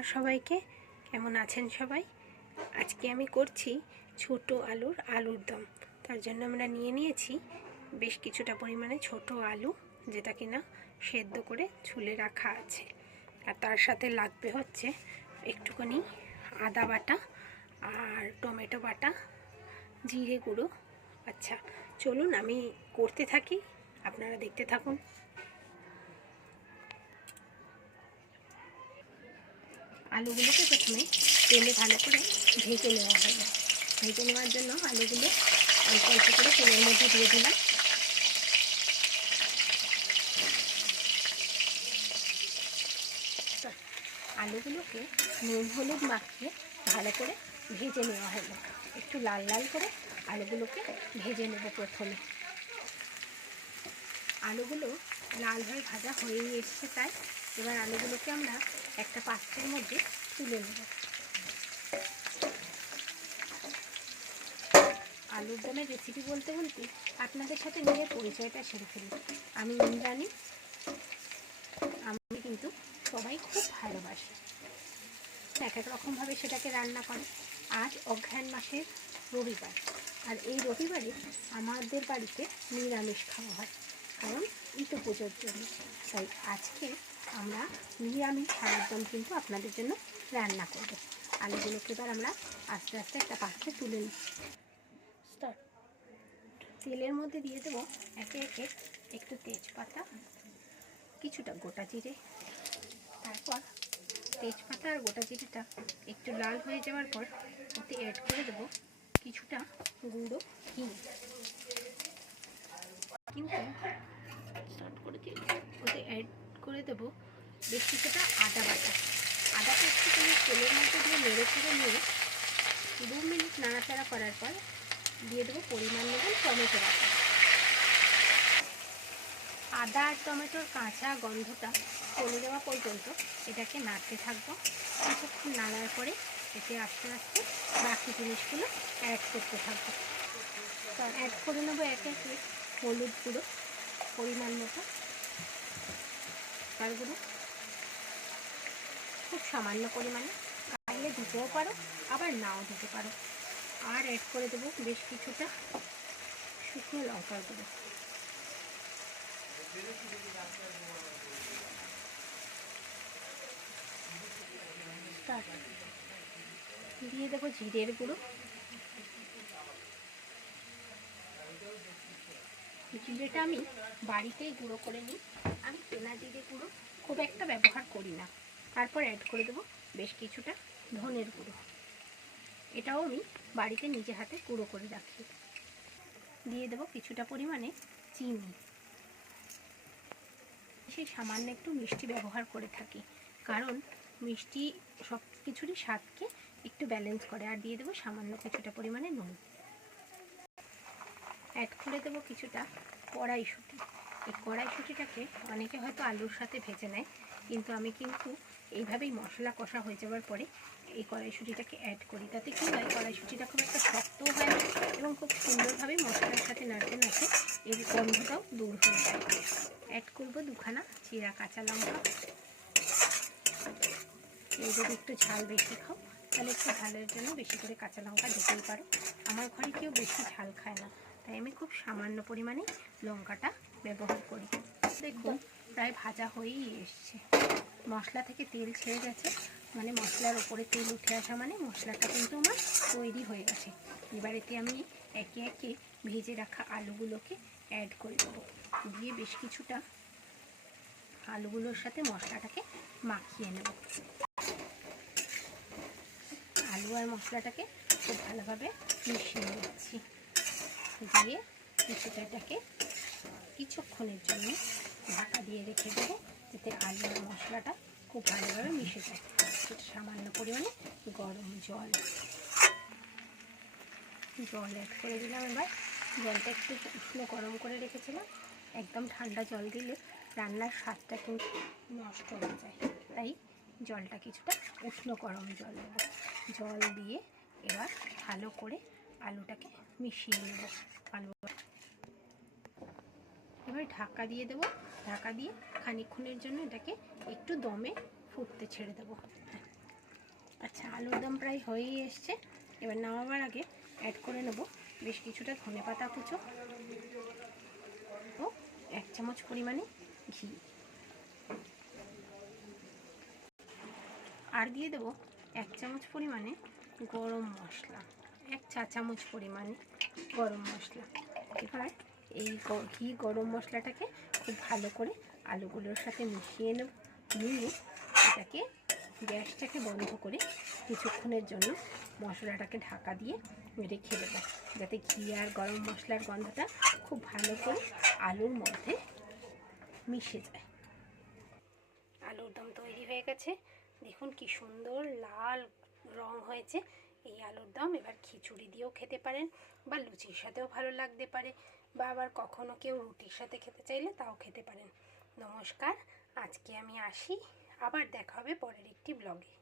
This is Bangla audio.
নমস্কার সবাইকে। কেমন আছেন সবাই? আজকে আমি করছি ছোট আলুর দম। তার জন্য আমরা নিয়েছি বেশ কিছুটা পরিমাণে ছোট আলু, যেটা কিনা সেদ্ধ করে ছুলে রাখা আছে। আর তার সাথে লাগবে হচ্ছে একটুখানি আদা বাটা আর টমেটো বাটা, জিরে গুঁড়ো। আচ্ছা, চলুন আমি করতে থাকি, আপনারা দেখতে থাকুন। আলুগুলোকে প্রথমে তেলে ভালো করে ভেজে নেওয়া হবে। ভেজে নেওয়ার জন্য আলুগুলো অল্প অল্প করে তেলের মধ্যে দিয়ে দিলাম। আলুগুলোকে নুন হলুদ মাখিয়ে ভালো করে ভেজে নেওয়া হলো। একটু লাল লাল করে আলুগুলোকে ভেজে নেব। প্রথমে আলুগুলো লাল হয়ে ভাজা হয়ে এসছে, তাই এবার আলুগুলোকে আমরা একটা পাত্রের মধ্যে তুলে নেব। আলুর দমের রেসিপি বলতে বলতে আপনাদের সাথে নিজের পরিচয়টা সেরে ফেলি। আমি ইন্দ্রাণী। আমি কিন্তু সবাই খুব ভালোবাসি, এক এক রকমভাবে সেটাকে রান্না করে। আজ অঘ্রাণ মাসের রবিবার, আর এই রবিবারে আমাদের বাড়িতে নিরামিষ খাওয়া হয়, কারণ ইতো পুজোর জন্য। তাই আজকে আমরা নিরামিষ আলুর দম কিন্তু আপনাদের জন্য রান্না করব। আলুগুলোকে এবার আমরা আস্তে আস্তে একটা পাত্রে তুলে নিই। তেলের মধ্যে দিয়ে দেবো একে একে একটু তেজপাতা, কিছুটা গোটা জিরে। তারপর তেজপাতা আর গোটা জিরেটা একটু লাল হয়ে যাওয়ার পর ওতে অ্যাড করে দেবো কিছুটা গুঁড়ো হিং। ওতে অ্যাড করে দেবো বেশ কিছুটা আদা বাটা। আদাটা একটুখানি তেলের মধ্যে দিয়ে নেড়ে চেড়ে নিয়ে 2 মিনিট নাড়াচাড়া করার পর দিয়ে দেবো পরিমাণ মতন টমেটো বাটা। আদা আর টমেটোর কাঁচা গন্ধটা চলে যাওয়া পর্যন্ত এটাকে নাড়তে থাকবো। কিছুক্ষণ নাড়ার পরে এতে আস্তে আস্তে বাকি জিনিসগুলো অ্যাড করতে থাকবো। তো অ্যাড করে নেবো একে একে হলুদ গুঁড়ো পরিমাণ মতো, তার গুঁড়ো খুব সামান্য পরিমাণে, চাইলে দিতেও পারো আবার নাও দিতে পারো। আর অ্যাড করে দেবো বেশ কিছুটা শুকনো লঙ্কার গুঁড়ো। দিয়ে দেবো জিরের গুঁড়ো। জিরেটা আমি বাড়িতেই গুঁড়ো করে নিই, আমি কেনা জিরে গুঁড়ো খুব একটা ব্যবহার করি না। তারপর অ্যাড করে দেবো বেশ কিছুটা ধনের গুঁড়ো, এটাও আমি বাড়িতে নিজে হাতে গুঁড়ো করে রাখি। দিয়ে দেবো কিছুটা পরিমাণে চিনি। সেই সামান্য একটু মিষ্টি ব্যবহার করে থাকি, কারণ মিষ্টি সব কিছুরই স্বাদকে একটু ব্যালেন্স করে। আর দিয়ে দেবো সামান্য কিছুটা পরিমাণে নুন। অ্যাড করে দেবো কিছুটা কড়াইশুঁটি। এই কড়াইশুঁটিটাকে অনেকে হয়তো আলুর সাথে ভেজে নেয়, কিন্তু আমি কিন্তু এইভাবেই মশলা কষা হয়ে যাওয়ার পরে এই কড়াইশুঁটিটাকে অ্যাড করি। তাতে কী হয়, কড়াইশুঁটিটা খুব একটা শক্তও হয় না এবং খুব সুন্দরভাবে মশলার সাথে নাড়তে নাড়তে এর গন্ধটাও দূর হয়ে যায়। অ্যাড করবো 2খানা চিরা কাঁচা লঙ্কা। কেউ যদি একটু ঝাল বেশি খাও তাহলে একটু ঝালের জন্য বেশি করে কাঁচা লঙ্কা দিতেই পারো। আমার ঘরে কেউ বেশি ঝাল খায় না, তাই আমি খুব সামান্য পরিমাণে লঙ্কাটা ব্যবহার করি। দেখুন প্রায় ভাজা হয়েই এসছে, মশলা থেকে তেল ছেড়ে গেছে, মানে মশলার ওপরে তেল উঠে আসা মানে মশলাটা কিন্তু আমার তৈরি হয়ে গেছে। এবার এতে আমি একে একে ভেজে রাখা আলুগুলোকে অ্যাড করে দেবো। দিয়ে বেশ কিছুটা আলুগুলোর সাথে মশলাটাকে মাখিয়ে নেব। আলু আর মশলাটাকে খুব ভালোভাবে মিশিয়ে নিচ্ছি। দিয়ে কিছুটা এটাকে কিছুক্ষণের জন্য ঢাকা দিয়ে রেখে দেবো, যাতে আলু আর মশলাটা খুব ভালোভাবে মিশে যায়। সেটা সামান্য পরিমাণে গরম জল অ্যাড করে দিলাম। এবার জলটা একটু উষ্ণ গরম করে রেখেছিলাম, একদম ঠান্ডা জল দিলে রান্নার স্বাদটা কিন্তু নষ্ট হয়ে যায়, তাই জলটা কিছুটা উষ্ণ গরম জল দেবো। জল দিয়ে এবার ভালো করে আলুটাকে মিশিয়ে নেব। এবার ঢাকা দিয়ে দেবো। ঢাকা দিয়ে খানিকক্ষণের জন্য এটাকে একটু দমে ফুটতে ছেড়ে দেবো। আলুর দম প্রায় হয়েই এসছে। এবার নামাবার আগে অ্যাড করে নেব বেশ কিছুটা ধনেপাতা কুচো ও 1 চামচ পরিমাণে ঘি, আর দিয়ে দেব 1 চামচ পরিমাণে গরম মশলা, 1 চা চামচ পরিমাণে গরম মশলা। এবার এই ঘি গরম মশলাটাকে খুব ভালো করে আলুগুলোর সাথে মিশিয়ে নেব। নিয়ে এটাকে গ্যাসটাকে বন্ধ করে কিছুক্ষণের জন্য মশলাটাকে ঢাকা দিয়ে রেখে দেব, যাতে ঘি আর গরম মশলার গন্ধটা খুব ভালো করে আলুর মধ্যে মিশে যায়। আলুর দম তৈরি হয়ে গেছে, দেখুন কি সুন্দর লাল রং হয়েছে। এই আলুর দম এবার খিচুড়ি দিয়েও খেতে পারেন, বা লুচির সাথেও ভালো লাগতে পারে, বা আবার কখনো কেউ রুটির সাথে খেতে চাইলে তাও খেতে পারেন। নমস্কার, আজকে আমি আসি, আবার দেখা হবে পরের একটি ব্লগে।